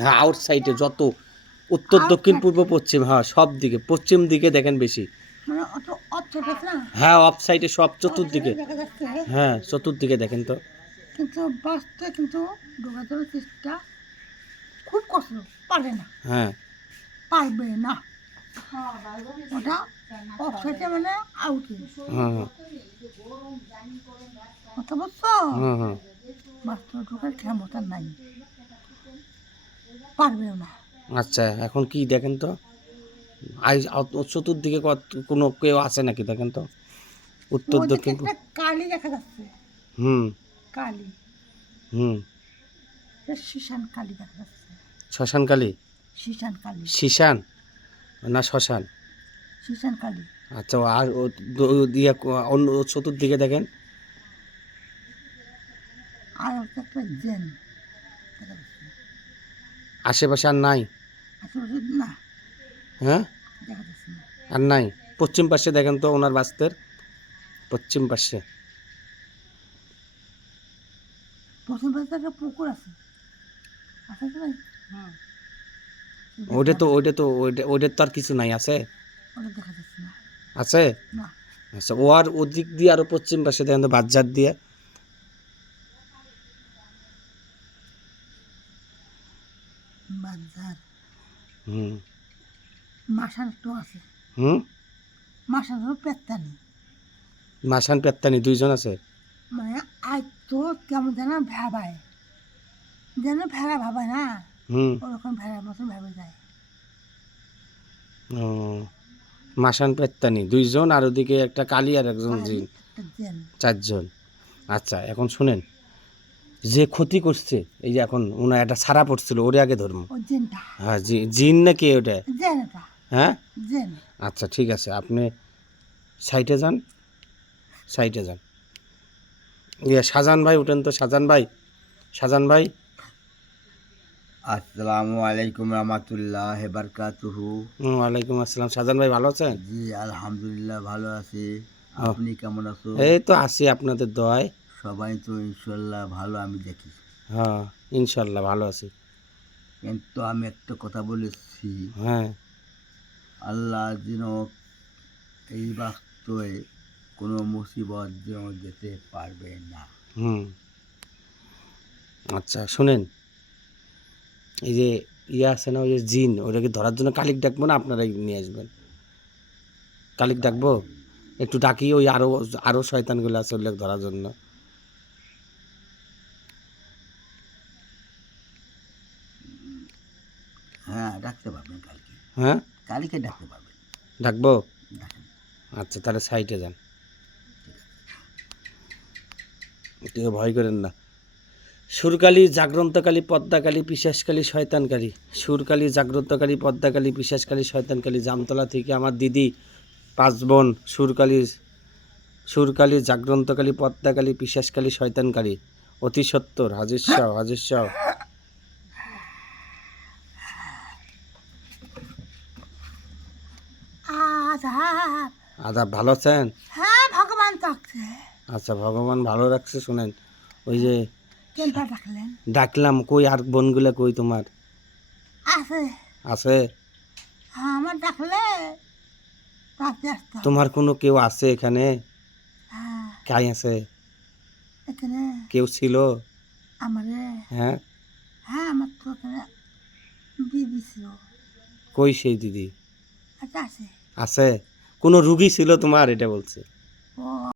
হ্যাঁ আউটসাইডে যত উত্তর দক্ষিণ পূর্ব পশ্চিম, হ্যাঁ সব দিকে, পশ্চিম দিকে দেখেন বেশি। হ্যাঁ অফ সাইডে সব চতুর্দিকে, হ্যাঁ চতুর্দিকে দেখেন তো। কিন্তু বাসটা কিন্তু ঢোকাতে চেষ্টা খুব কষ্ট, পারবে না, হ্যাঁ পারবে না, ওটা অফ সাইডে মানে আউটে। হ্যাঁ কথা বলছো, হ্যাঁ হ্যাঁ বাসটা ঢোকার ক্ষমতা নাই, পারবেও না। আচ্ছা এখন কি দেখেন তো, চতুর্দিকে কোনো কেউ আছে নাকি দেখেন তো, উত্তর দক্ষিণ। একটা কালি দেখা যাচ্ছে, হুম কালি, হুম শ্মশান কালি দেখা যাচ্ছে। শ্মশান কালী, শ্মশান কালি, শ্মশান না শ্মশান, শ্মশান কালি। আচ্ছা আর অন্য চতুর্দিকে দেখেন। আর একটা জেন দেখা যাচ্ছে আশেপাশে আর নাই, আশেপাশে না, হ্যাঁ দেখা যাচ্ছে না। আর নাই, পশ্চিম পাশে দেখেন তো ওনার বাস্তের পশ্চিম পাশে। প্রথম পাশে একটা পুকুর আছে, আছে কি নাই? ওইটা তো ওইটা তো আর কিছু নাই, আছে ওটা দেখা যাচ্ছে না। আছে না, আচ্ছা ও আর ওদিক দিয়ে আরো পশ্চিম পাশে দেখেন তো বাজার দিয়ে। বাজার, হুম মাসান একটু আছে, হুম মাসান হলো পেত্তানি, মাসান পেত্তানি দুইজন আছে। মানে আজ তো কেমন যেন ভেবায়, যেন ভেড়া ভাবায় না, হুম ওরকম ভেড়ার মতন ভেবে যায়। ও মাসান পেত্তানি দুইজন, আর ওদিকে একটা কালী আর একজন কালি, জিন, একটা জেন। চারজন। আচ্ছা এখন শুনেন, যে ক্ষতি করছে এই যে এখন ওনার একটা ছাড়া পড়ছিল, ওরে আগে ধরবো। ও জেনটা, হ্যাঁ জিন নাকি ওটা? জেন এটা, হ্যাঁ জেন। আচ্ছা ঠিক আছে, আপনি সাইটে যান, সাইটে যান। ইয়ে শাহজাহান ভাই উঠেন তো, শাহজাহান ভাই, শাহজাহান ভাই। আসসালামু আলাইকুম রহমতুল্লাহ বারকাতুহু। ওয়ালাইকুম আসসালাম, শাহজাহান ভাই ভালো আছেন? জি আলহামদুলিল্লাহ ভালো আছি। ও, আপনি কেমন আছো? এই তো আছি আপনাদের দোয়ায়। সবাই তো ইনশাল্লাহ ভালো, আমি দেখি। হ্যাঁ ইনশাল্লাহ ভালো আছি। কিন্তু আমি একটা কথা বলেছি, হ্যাঁ আল্লাহ যেন এই বাস্তবে কোনো মুসিবত যেন যেতে পারবে না। হুম আচ্ছা শুনেন, এই যে ইয়ে আছে না ওই যে জিন, ওটাকে ধরার জন্য কালিক ডাকবো না আপনারাই নিয়ে আসবেন? কালিক ডাকবো, একটু ডাকি, ওই আরো আরো শয়তানগুলো আছে ওগুলো ধরার জন্য। হ্যাঁ ডাকতে পারবেন কালকে, হ্যাঁ কালকে ডাকতে পারবেন, ডাকবো। ডাকেন। আচ্ছা তাহলে সাইটে যান, কেউ ভয় করেন না। সুরকালী, জাগ্রন্তকালী, পদ্মাকালী, পিশাচকালী, শয়তানকালী। সুরকালী, জাগ্রন্তকালী, পদ্মাকালী, পিশাচকালী, শয়তানকালী। জামতলা থেকে আমার দিদি 5 বোন, সুরকালী, জাগ্রন্তকালী, পদ্মাকালী, পিশাচকালী, শয়তানকালী। অতি সত্তর, হাজির শাহ, হাজির শাহ। আধার, আদাব, ভালো আছেন? হ্যাঁ ভগবান থাকছে। আচ্ছা ভগবান ভালো রাখছে। শোনেন, ওই যে কেনটা ডাকলেন? ডাকলাম, কই আর বোনগুলা কই তোমার? আছে, আছে? হ্যাঁ আমার ডাকলে তাতে আসতাম। তোমার কোনো কেউ আছে এখানে? হ্যাঁ কাই আছে? এখানে কেউ ছিল? আমারে, হ্যাঁ হ্যাঁ আমার তো এখানে দিদি ছিল। কই সেই দিদি? আচ্ছা আছে। আছে? কোনো রুগী ছিল তোমার, এটা বলছে। ও